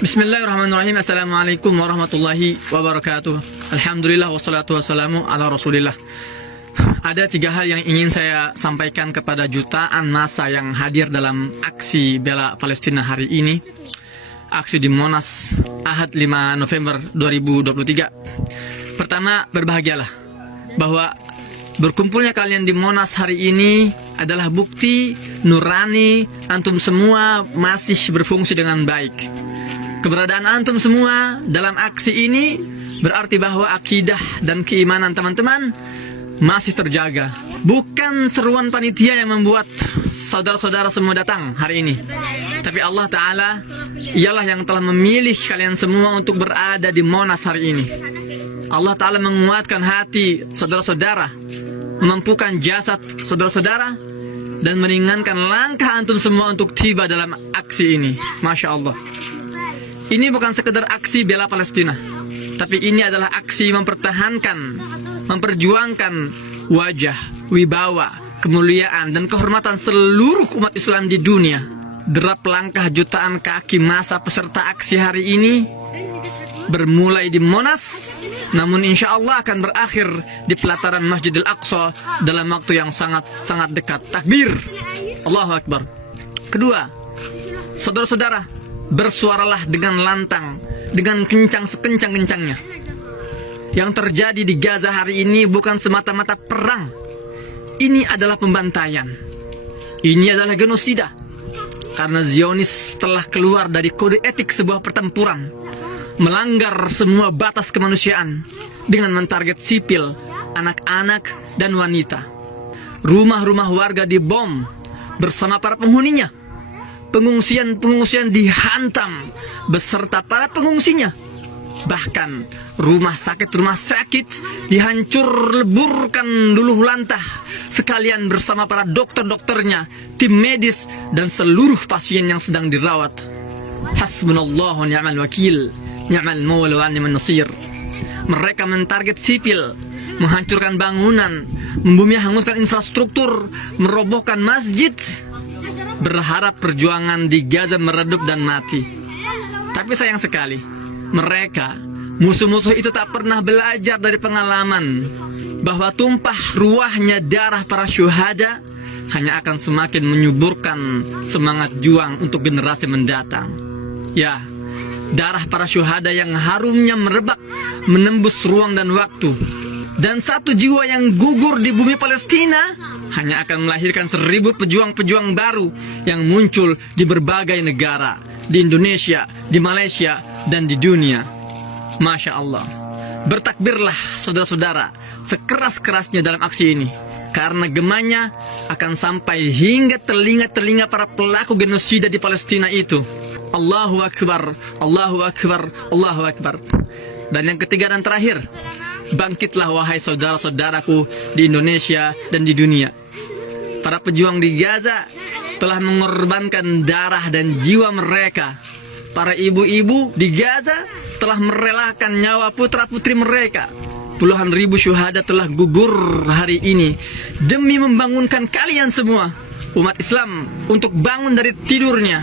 Bismillahirrahmanirrahim. Assalamualaikum warahmatullahi wabarakatuh. Alhamdulillah wassalatu wassalamu ala rasulillah. Ada 3 hal yang ingin saya sampaikan kepada jutaan massa yang hadir dalam aksi bela Palestina hari ini. Aksi di Monas Ahad 5 November 2023. Pertama, berbahagialah bahwa berkumpulnya kalian di Monas hari ini adalah bukti nurani antum semua masih berfungsi dengan baik. Keberadaan antum semua dalam aksi ini berarti bahwa akidah dan keimanan teman-teman masih terjaga. Bukan seruan panitia yang membuat saudara-saudara semua datang hari ini, tapi Allah Ta'ala ialah yang telah memilih kalian semua untuk berada di Monas hari ini. Allah Ta'ala menguatkan hati saudara-saudara, memampukan jasad saudara-saudara, dan meringankan langkah antum semua untuk tiba dalam aksi ini. Masya Allah. Ini bukan sekedar aksi bela Palestina, tapi ini adalah aksi mempertahankan, memperjuangkan wajah, wibawa, kemuliaan, dan kehormatan seluruh umat Islam di dunia. Derap langkah jutaan kaki massa peserta aksi hari ini bermulai di Monas, namun insya Allah akan berakhir di pelataran Masjidil Aqsa dalam waktu yang sangat dekat. Takbir, Allahu Akbar. Kedua, saudara-saudara, bersuaralah dengan lantang, dengan kencang sekencang-kencangnya. Yang terjadi di Gaza hari ini bukan semata-mata perang. Ini adalah pembantaian. Ini adalah genosida. Karena Zionis telah keluar dari kode etik sebuah pertempuran, melanggar semua batas kemanusiaan dengan mentarget sipil, anak-anak, dan wanita. Rumah-rumah warga dibom bersama para penghuninya. Pengungsian dihantam beserta para pengungsinya. Bahkan rumah sakit dihancur leburkan luluh lantah, sekalian bersama para dokter-dokternya, tim medis, dan seluruh pasien yang sedang dirawat. Hasbunallahu wa ni'mal wakil, ni'mal maula wa ni'man nasir. Mereka mentarget sipil, menghancurkan bangunan, membumi hanguskan infrastruktur, merobohkan masjid, berharap perjuangan di Gaza meredup dan mati. Tapi sayang sekali, mereka, musuh-musuh itu tak pernah belajar dari pengalaman bahwa tumpah ruahnya darah para syuhada hanya akan semakin menyuburkan semangat juang untuk generasi mendatang. Ya, darah para syuhada yang harumnya merebak menembus ruang dan waktu. Dan satu jiwa yang gugur di bumi Palestina hanya akan melahirkan 1000 pejuang-pejuang baru yang muncul di berbagai negara, di Indonesia, di Malaysia, dan di dunia. Masya Allah. Bertakbirlah saudara-saudara sekeras-kerasnya dalam aksi ini, karena gemanya akan sampai hingga telinga-telinga para pelaku genosida di Palestina itu. Allahu Akbar, Allahu Akbar, Allahu Akbar. Dan yang ketiga dan terakhir, bangkitlah wahai saudara-saudaraku di Indonesia dan di dunia. Para pejuang di Gaza telah mengorbankan darah dan jiwa mereka. Para ibu-ibu di Gaza telah merelakan nyawa putra-putri mereka. Puluhan ribu syuhada telah gugur hari ini demi membangunkan kalian semua, umat Islam, untuk bangun dari tidurnya.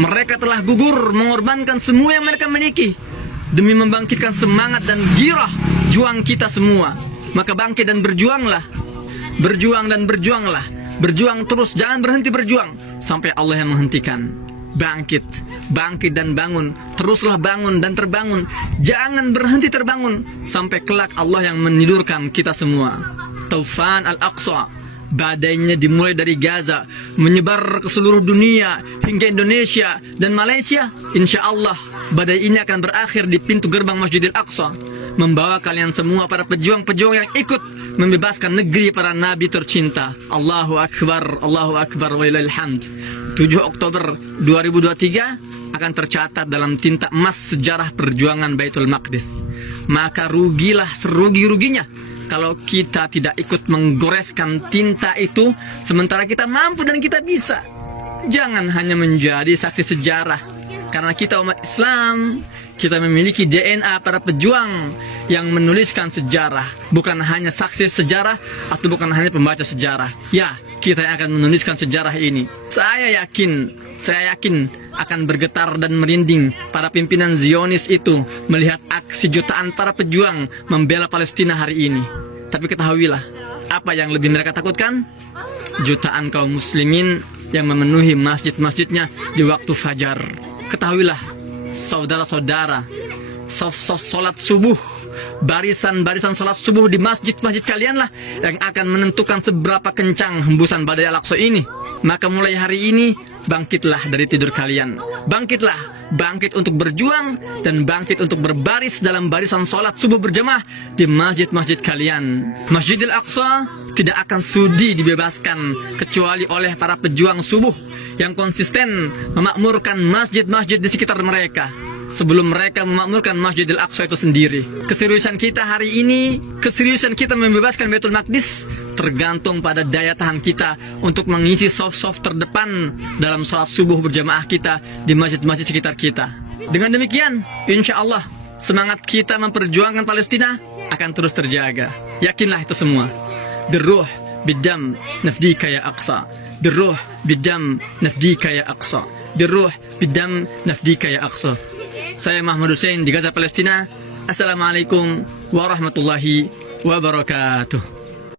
Mereka telah gugur mengorbankan semua yang mereka miliki demi membangkitkan semangat dan girah juang kita semua. Maka bangkit dan berjuanglah. Berjuang dan berjuanglah. Berjuang terus, jangan berhenti berjuang sampai Allah yang menghentikan. Bangkit, bangkit dan bangun. Teruslah bangun dan terbangun. Jangan berhenti terbangun sampai kelak Allah yang menidurkan kita semua. Taufan Al-Aqsa, badainya dimulai dari Gaza, menyebar ke seluruh dunia hingga Indonesia dan Malaysia. Insya Allah badai ini akan berakhir di pintu gerbang Masjidil Aqsa, membawa kalian semua para pejuang-pejuang yang ikut membebaskan negeri para nabi tercinta. Allahu Akbar, Allahu Akbar, walillahil hamd. 7 Oktober 2023 akan tercatat dalam tinta emas sejarah perjuangan Baitul Maqdis. Maka rugilah serugi-ruginya kalau kita tidak ikut menggoreskan tinta itu, sementara kita mampu dan kita bisa. Jangan hanya menjadi saksi sejarah, karena kita umat Islam, kita memiliki DNA para pejuang yang menuliskan sejarah, bukan hanya saksi sejarah atau bukan hanya pembaca sejarah. Ya, kita yang akan menuliskan sejarah ini. Saya yakin akan bergetar dan merinding para pimpinan Zionis itu melihat aksi jutaan para pejuang membela Palestina hari ini. Tapi ketahuilah, apa yang lebih mereka takutkan? Jutaan kaum muslimin yang memenuhi masjid-masjidnya di waktu fajar. Ketahuilah, saudara-saudara, solat subuh, barisan-barisan salat subuh di masjid-masjid kalianlah yang akan menentukan seberapa kencang hembusan badai Al-Aqsa ini. Maka mulai hari ini, bangkitlah dari tidur kalian. Bangkit untuk berjuang dan bangkit untuk berbaris dalam barisan salat subuh berjamaah di masjid-masjid kalian. Masjidil Aqsa tidak akan sudi dibebaskan kecuali oleh para pejuang subuh yang konsisten memakmurkan masjid-masjid di sekitar mereka sebelum mereka memakmurkan Masjidil Aqsa itu sendiri. Keseriusan kita hari ini, keseriusan kita membebaskan Baitul Maqdis tergantung pada daya tahan kita untuk mengisi saf-saf terdepan dalam salat subuh berjamaah kita di masjid-masjid sekitar kita. Dengan demikian, insya Allah semangat kita memperjuangkan Palestina akan terus terjaga. Yakinlah itu semua. Birruh bidam nafdika ya Aqsa. Birruh bidam nafdika ya Aqsa. Birruh bidam nafdika ya Aqsa. Saya Mahmud Hussein di Gaza, Palestina. Assalamualaikum warahmatullahi wabarakatuh.